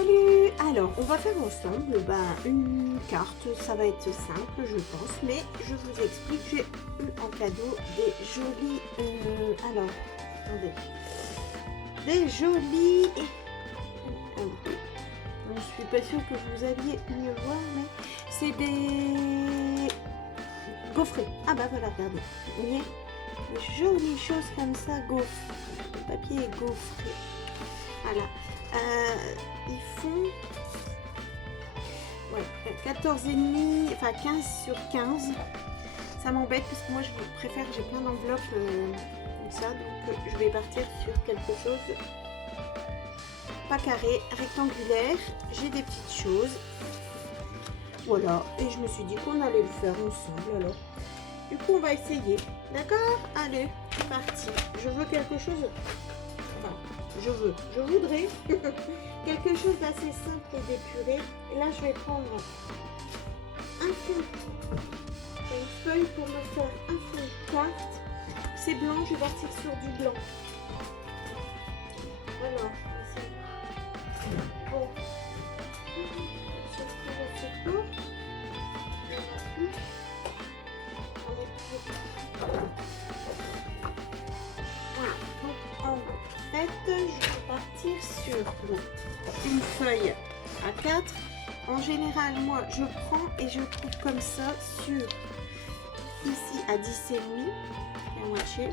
Salut! Alors, on va faire ensemble une carte, ça va être simple je pense, mais je vous explique, j'ai eu en cadeau des jolis... alors, attendez, des jolis... je suis pas sûre que vous alliez mieux voir, mais c'est des gaufrés. Ah bah voilà, regardez, vous voyez, des jolies choses comme ça, gaufres, le papier est gaufré, voilà. Ils font 14,5, enfin 15 sur 15. Ça m'embête parce que moi je préfère, j'ai plein d'enveloppes comme ça, donc je vais partir sur quelque chose pas carré, rectangulaire. J'ai des petites choses, voilà, et je me suis dit qu'on allait le faire ensemble. Alors du coup on va essayer, d'accord? Allez, c'est parti. Je veux quelque chose, enfin je voudrais quelque chose d'assez simple et d'épuré. Et là je vais prendre un fond, une feuille pour me faire un fond de carte. C'est blanc, je vais partir sur du blanc. Alors, bon, voilà, donc en fait je vais partir sur une feuille à 4. En général, moi je prends et je coupe comme ça sur ici à 10,5 la moitié,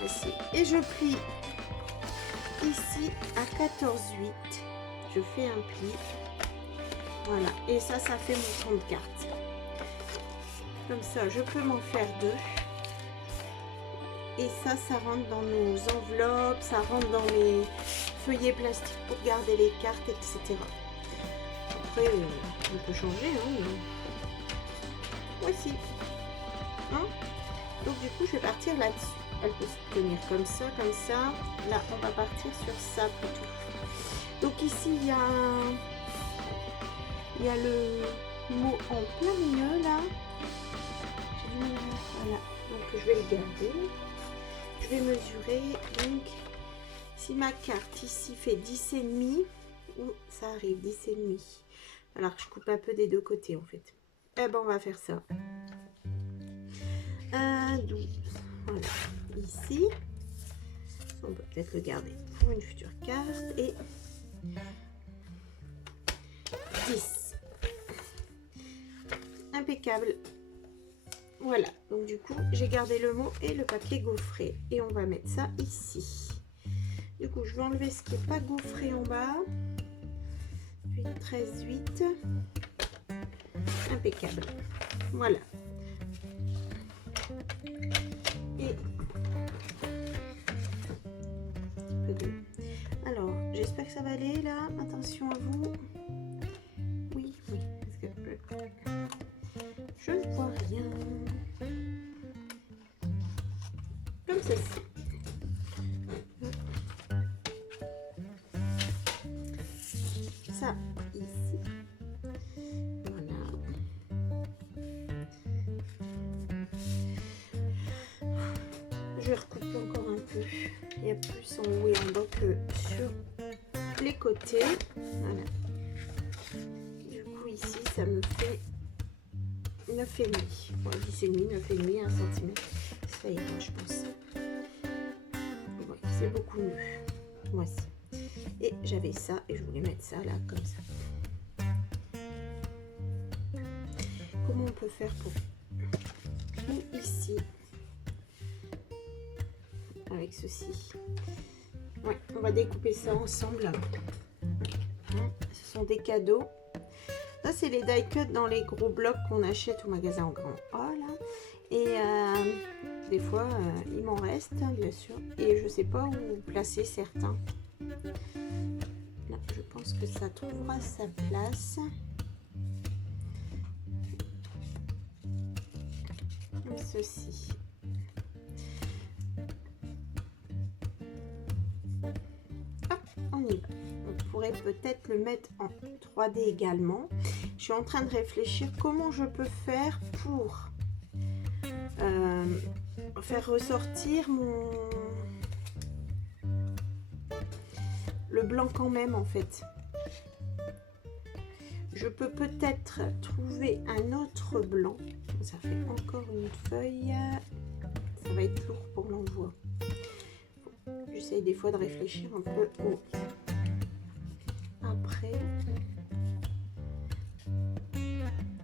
voici, et je plie ici à 14,8. Je fais un pli, voilà, et ça fait mon fond de carte. Comme ça je peux m'en faire deux, et ça rentre dans nos enveloppes, ça rentre dans mes feuillets plastiques pour garder les cartes, etc. Après on peut changer, hein, mais voici, hein. Donc du coup je vais partir là-dessus. Elle peut se tenir comme ça, comme ça. Là on va partir sur ça plutôt. Donc ici il y a le mot en plein milieu là. Voilà, donc je vais le garder. Je vais mesurer, donc si ma carte ici fait 10,5, ou ça arrive 10,5, alors je coupe un peu des deux côtés en fait. Eh ben on va faire ça. 12, voilà, ici on peut peut-être le garder pour une future carte, et 10, impeccable. Voilà, donc du coup j'ai gardé le mot et le papier gaufré, et on va mettre ça ici. Du coup je vais enlever ce qui n'est pas gaufré en bas. 8, 13, 8, impeccable. Voilà, et alors j'espère que ça va aller là. Attention à vous. Oui, parce que je ne vois rien. Comme ceci. Ça ici. Voilà. Je vais recouper encore un peu. Il y a plus en haut et en bas que sur les côtés. Voilà. Du coup ici ça me fait 9,5. Bon, 10,5, 9,5, 1 cm. Ça ira, je pense. Ouais, c'est beaucoup mieux. Voici. Et j'avais ça et je voulais mettre ça là comme ça. Comment on peut faire pour ici avec ceci? Ouais, on va découper ça ensemble. Ce sont des cadeaux. Ça c'est les die cut dans les gros blocs qu'on achète au magasin en grand. Voilà. Et des fois il m'en reste, hein, bien sûr, et je sais pas où placer certains. Là, je pense que ça trouvera sa place. Comme ceci. Hop, on y va. On pourrait peut-être le mettre en 3D également. Je suis en train de réfléchir comment je peux faire pour faire ressortir le blanc quand même en fait. Je peux peut-être trouver un autre blanc. Ça fait encore une feuille. Ça va être lourd pour l'envoi. J'essaye des fois de réfléchir un peu au après.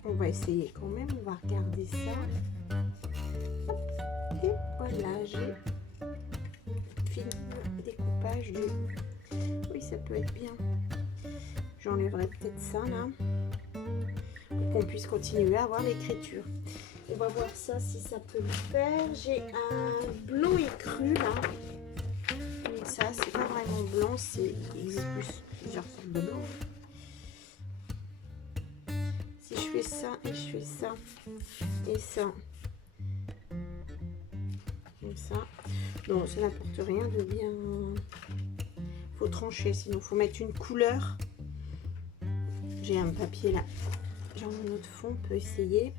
On va essayer quand même. On va regarder ça. Et voilà, j'ai fini le découpage du... Oui, ça peut être bien. J'enlèverai peut-être ça là. Pour qu'on puisse continuer à avoir l'écriture. On va voir ça si ça peut le faire. J'ai un blanc écru là. Mais ça, c'est pas vraiment blanc. Il existe plusieurs sortes de blanc. Si je fais ça et je fais ça et ça. Comme ça. Non, ça n'apporte rien de bien. Faut trancher, sinon faut mettre une couleur. J'ai un papier là. Genre un autre fond, on peut essayer.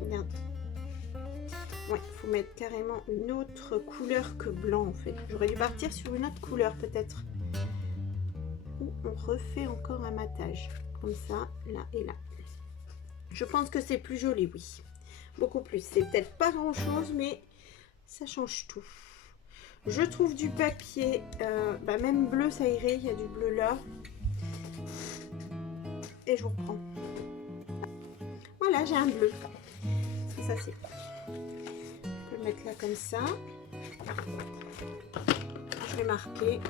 Regarde. Ouais, faut mettre carrément une autre couleur que blanc en fait. J'aurais dû partir sur une autre couleur peut-être. Ou on refait encore un matage. Comme ça, là et là. Je pense que c'est plus joli, oui. Beaucoup plus. C'est peut-être pas grand chose, mais ça change tout. Je trouve du papier, même bleu ça irait, il y a du bleu là. Et je vous reprends. Voilà, j'ai un bleu. Ça c'est. Je peux le mettre là comme ça. Je vais marquer.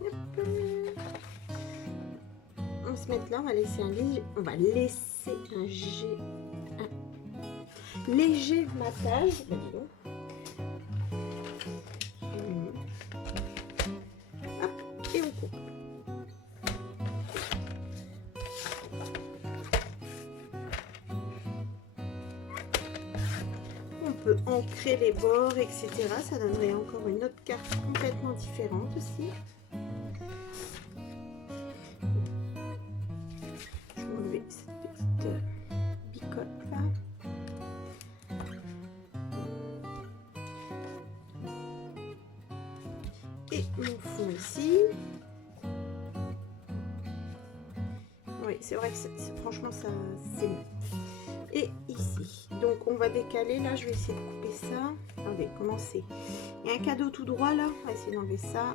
Hop. On va se mettre là, on va laisser un léger. On va laisser un léger matage. Ben, dis donc. Hop, et on coupe. On peut ancrer les bords, etc. Ça donnerait encore une autre carte complètement différente aussi. Je vais enlever cette petite picote là. Et mon fond ici. Oui, c'est vrai que franchement, ça c'est bon. Et ici. Donc, on va décaler. Là, je vais essayer de couper ça. Attendez, comment c'est? Il y a un cadeau tout droit là. On va essayer d'enlever ça.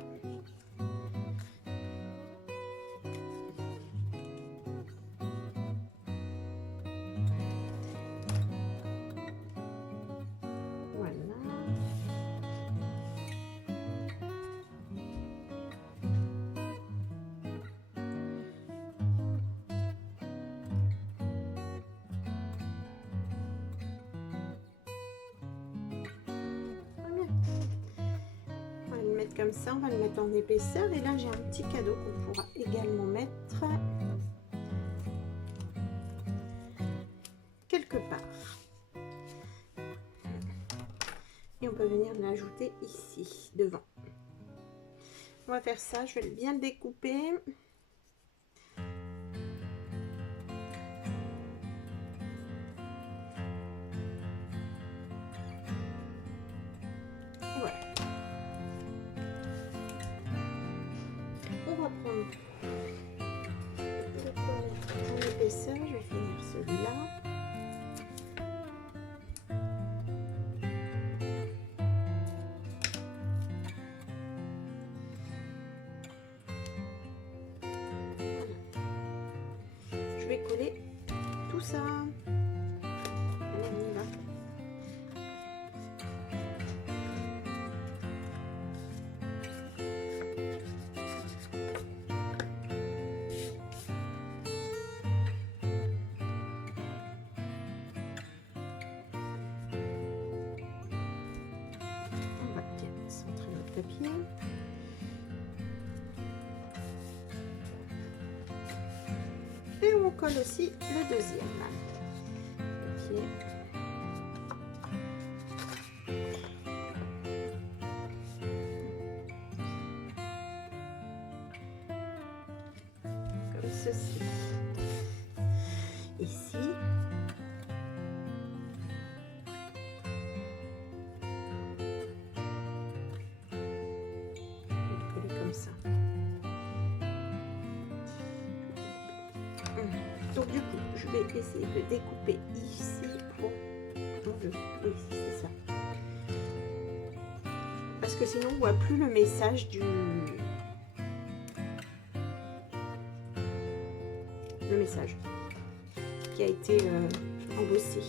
Comme ça, on va le mettre en épaisseur et là j'ai un petit cadeau qu'on pourra également mettre quelque part et on peut venir l'ajouter ici devant. On va faire ça, je vais bien le découper. Je vais finir celui-là. Je vais coller tout ça. Allez, on y va. Papier. Et on colle aussi le deuxième papier. Comme ceci. Ici. Donc du coup, je vais essayer de découper ici pour le... Oui, c'est ça. Parce que sinon, on voit plus le message du... Le message qui a été embossé.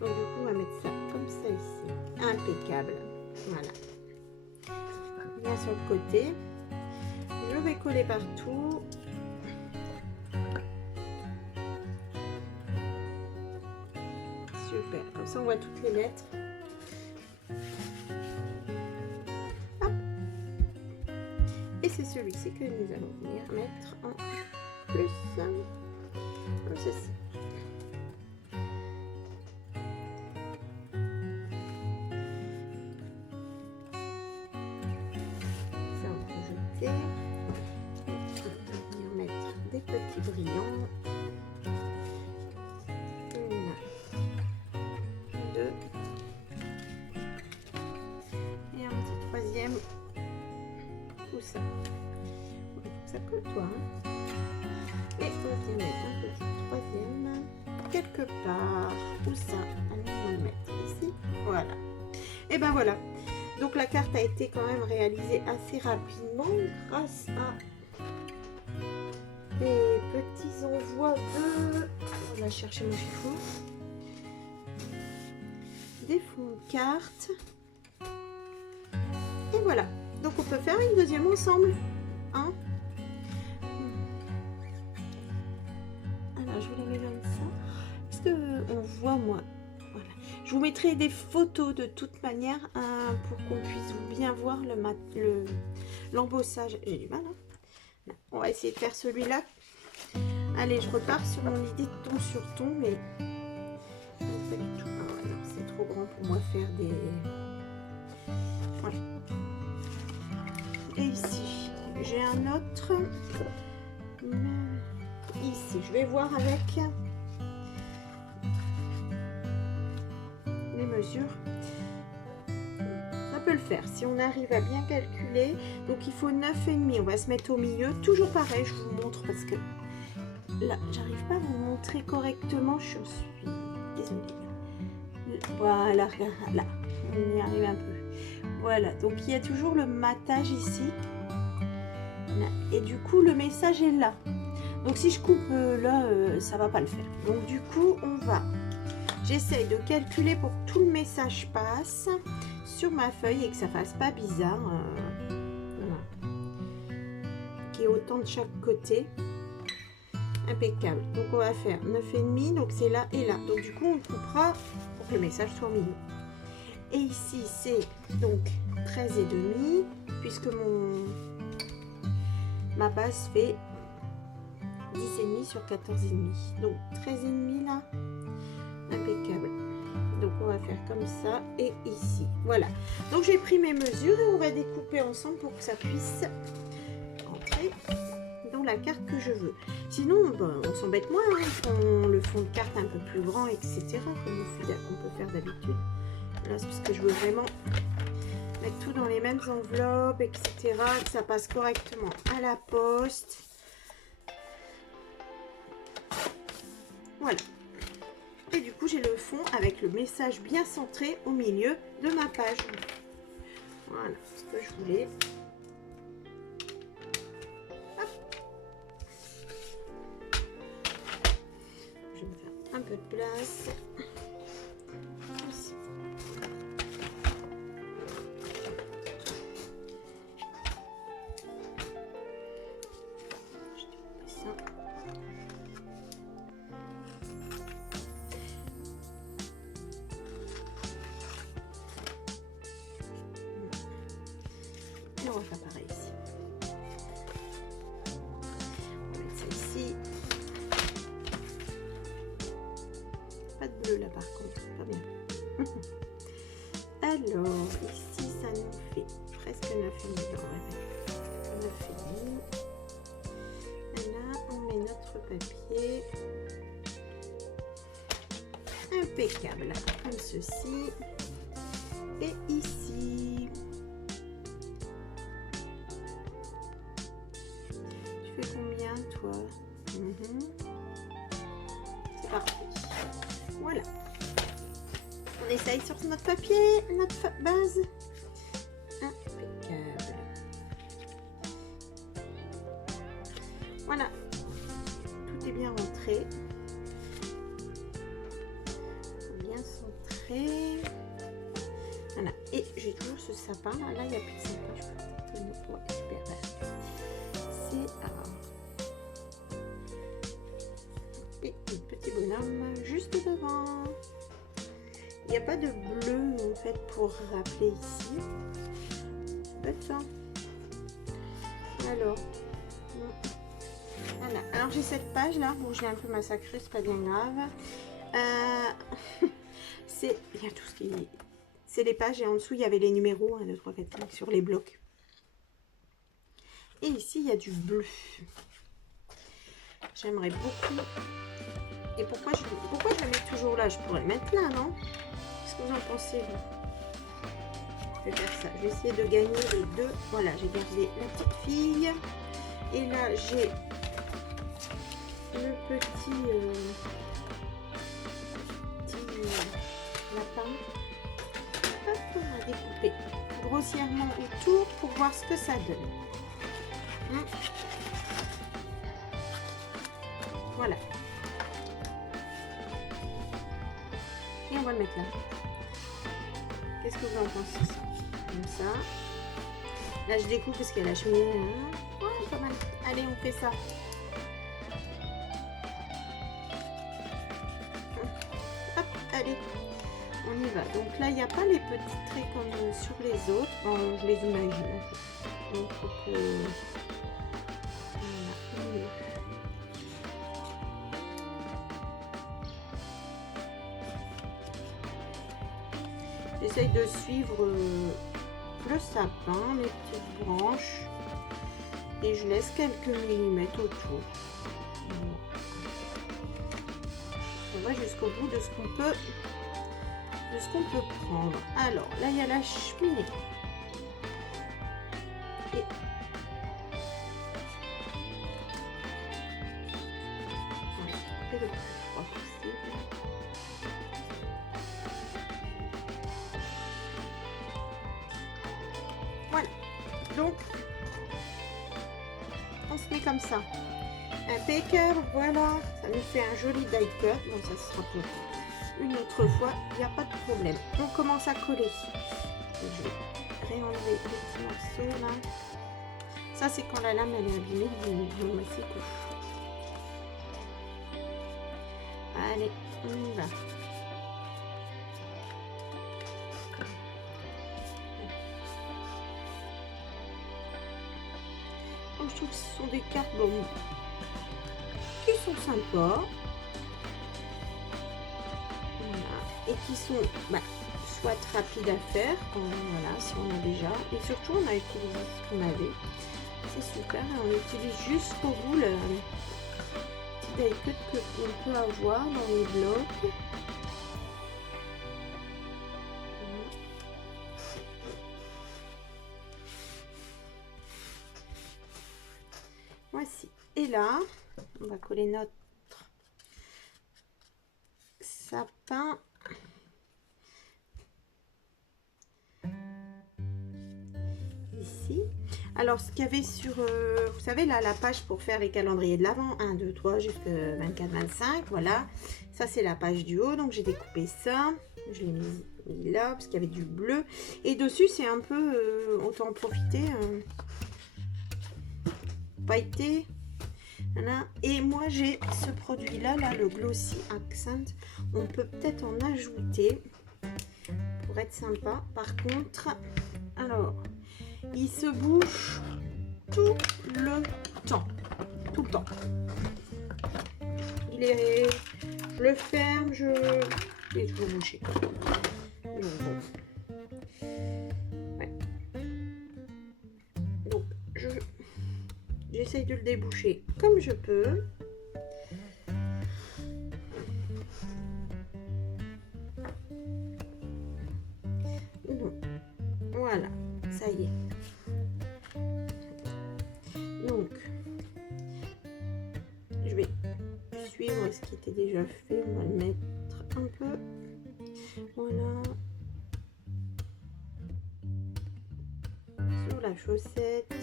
Donc du coup, on va mettre ça comme ça ici. Impeccable. Voilà. Bien sur le côté. Je vais coller partout. Super. Comme ça, on voit toutes les lettres. Hop. Et c'est celui-ci que nous allons venir mettre en plus. Comme ceci. Petits brillants. 1, 2 et un petit troisième. Où ça? Il faut que ça colle toi. Hein. Et on va mettre un petit troisième quelque part. Où ça? Allez, on va le mettre ici. Voilà. Et ben voilà. Donc la carte a été quand même réalisée assez rapidement grâce à des petits envois de... On va chercher mon chiffon. Des fonds de cartes. Et voilà. Donc on peut faire une deuxième ensemble. Hein? Alors je vous les mets comme ça. Est-ce qu'on voit moi? Voilà. Je vous mettrai des photos de toute manière hein, pour qu'on puisse bien voir l'embossage. J'ai du mal. Hein? On va essayer de faire celui-là. Allez, je repars sur mon idée de ton sur ton, mais pas du tout. Ah ouais, non, c'est trop grand pour moi faire des... Voilà. Et ici, j'ai un autre. Ici, je vais voir avec les mesures. Ça peut le faire si on arrive à bien calculer. Donc il faut 9,5. On va se mettre au milieu. Toujours pareil, je vous montre parce que là, j'arrive pas à vous montrer correctement. Je suis désolée. Voilà, là, on y arrive un peu. Voilà, donc il y a toujours le matage ici. Là. Et du coup, le message est là. Donc si je coupe là, ça va pas le faire. Donc du coup, on va... J'essaye de calculer pour que tout le message passe sur ma feuille et que ça fasse pas bizarre. Voilà. Qu'il y ait autant de chaque côté. Impeccable. Donc on va faire 9,5. Donc c'est là et là. Donc du coup, on coupera pour que le message soit au milieu. Et ici, c'est donc 13,5 puisque ma base fait 10,5 sur 14,5. Donc 13,5 là. Impeccable. Donc on va faire comme ça et ici. Voilà. Donc j'ai pris mes mesures et on va découper ensemble pour que ça puisse entrer dans la carte que je veux. Sinon, ben, on s'embête moins. Hein. Le fond de carte un peu plus grand, etc. Comme on peut faire d'habitude. Là, c'est parce que je veux vraiment mettre tout dans les mêmes enveloppes, etc. Que ça passe correctement à la poste. Voilà. Et du coup, j'ai le fond avec le message bien centré au milieu de ma page. Voilà ce que je voulais. Hop. Je vais me faire un peu de place. Ici. Et on va faire pareil ici. On va mettre ça ici. Pas de bleu là par contre, pas bien. Alors, ici ça nous fait presque 9,5. On va mettre 9,5. Et là, on met notre papier. Impeccable, comme ceci. Et ici. Tu fais combien toi? essaye sur notre papier, notre base. Impeccable. Voilà, tout est bien rentré. Bien centré. Voilà, et j'ai toujours ce sapin. Là, il n'y a plus de sapin. Je peux... Ouais, super. C'est et un petit bonhomme juste devant. Il n'y a pas de bleu en fait pour rappeler ici. Attends. Alors. Voilà. Alors j'ai cette page là. Bon, je l'ai un peu massacrée, c'est pas bien grave. Il y a tout ce qui. C'est les pages et en dessous il y avait les numéros 1, 2, 3, 4, 5 sur les blocs. Et ici il y a du bleu. J'aimerais beaucoup. Et pourquoi je le mets toujours là? Je pourrais le mettre là, non? Qu'est-ce que vous en pensez, vous? Je vais faire ça. Je vais essayer de gagner les deux. Voilà, j'ai gardé la petite fille. Et là, j'ai le petit, lapin. Hop, on va découper grossièrement autour pour voir ce que ça donne. Voilà. Et on va le mettre là. Qu'est-ce que vous en pensez? Comme ça. Là, je découpe parce qu'il y a la cheminée. Hein. Ouais, pas mal. Allez, on fait ça. Hop, allez. On y va. Donc là, il n'y a pas les petits traits comme sur les autres. Bon, je les imagine. Donc, il faut que... Voilà. J'essaye de suivre le sapin, les petites branches, et je laisse quelques millimètres autour. On va jusqu'au bout de ce qu'on peut prendre. Alors là, il y a la cheminée. Et on va couper le plus fort possible. Voilà, donc on se met comme ça, impeccable. Voilà, ça nous fait un joli die cut. Bon, ça sera pour une autre fois, il n'y a pas de problème. On commence à coller. Je vais réenlever les petits morceaux là. Ça, c'est quand la lame elle est abîmée. Bon, c'est cool. Allez, on y va. Je trouve que ce sont des cartes bon, qui sont sympas. Voilà. Et qui sont soit rapides à faire, voilà, si on a déjà. Et surtout, on a utilisé ce qu'on avait. C'est super. Et on utilise jusqu'au bout le petit die cut qu'on peut avoir dans les blocs. Voici. Et là, on va coller notre sapin. Ici. Alors, ce qu'il y avait sur, vous savez, là, la page pour faire les calendriers de l'Avent, 1, 2, 3, jusqu'à 24, 25, voilà. Ça, c'est la page du haut, donc j'ai découpé ça. Je l'ai mis là, parce qu'il y avait du bleu. Et dessus, c'est un peu, autant en profiter, pailleté. Voilà. Et moi, j'ai ce produit-là, là, le Glossy Accent. On peut peut-être en ajouter pour être sympa. Par contre, alors... il se bouche tout le temps. Tout le temps. Il est... je le ferme, il est toujours bouché. Donc, bon. Ouais. Donc, j'essaye de le déboucher comme je peux. Donc, voilà, ça y est. Donc, je vais suivre ce qui était déjà fait. On va le mettre un peu Voilà. Sur la chaussette.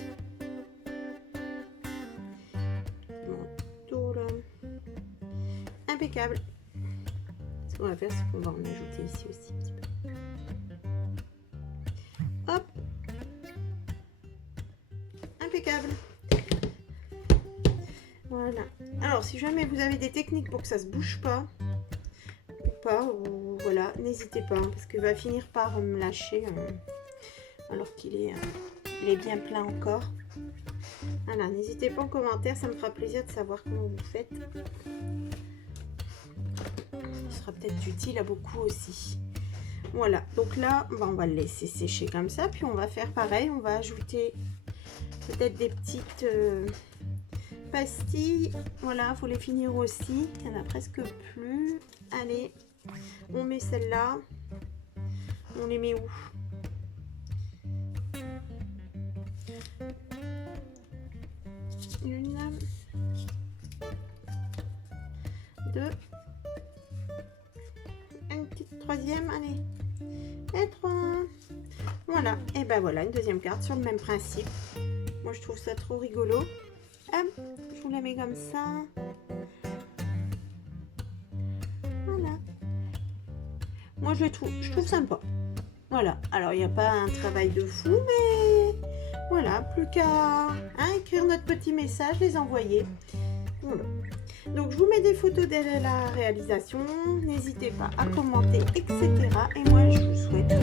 Manteau là. Impeccable. Ce qu'on va faire, c'est qu'on va en ajouter ici aussi un petit peu. Hop. Impeccable. Voilà. Alors, si jamais vous avez des techniques pour que ça se bouge pas, ou voilà, n'hésitez pas, parce qu'il va finir par me lâcher alors qu'il est, il est bien plein encore. Voilà, n'hésitez pas en commentaire, ça me fera plaisir de savoir comment vous faites. Ce sera peut-être utile à beaucoup aussi. Voilà, donc là, on va le laisser sécher comme ça, puis on va faire pareil, on va ajouter peut-être des petites pastilles. Voilà, faut les finir aussi, il n'y en a presque plus. Allez, on met celle-là, on les met où? Une, deux, une petite troisième, allez, et trois. Voilà, et ben voilà, une deuxième carte sur le même principe. Moi je trouve ça trop rigolo. Hop, je vous la mets comme ça. Voilà. Moi je trouve sympa. Voilà, alors il n'y a pas un travail de fou, mais voilà, plus qu'à écrire notre petit message, les envoyer. Voilà. Donc je vous mets des photos de la réalisation, n'hésitez pas à commenter, etc. Et moi je vous souhaite